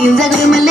in the mele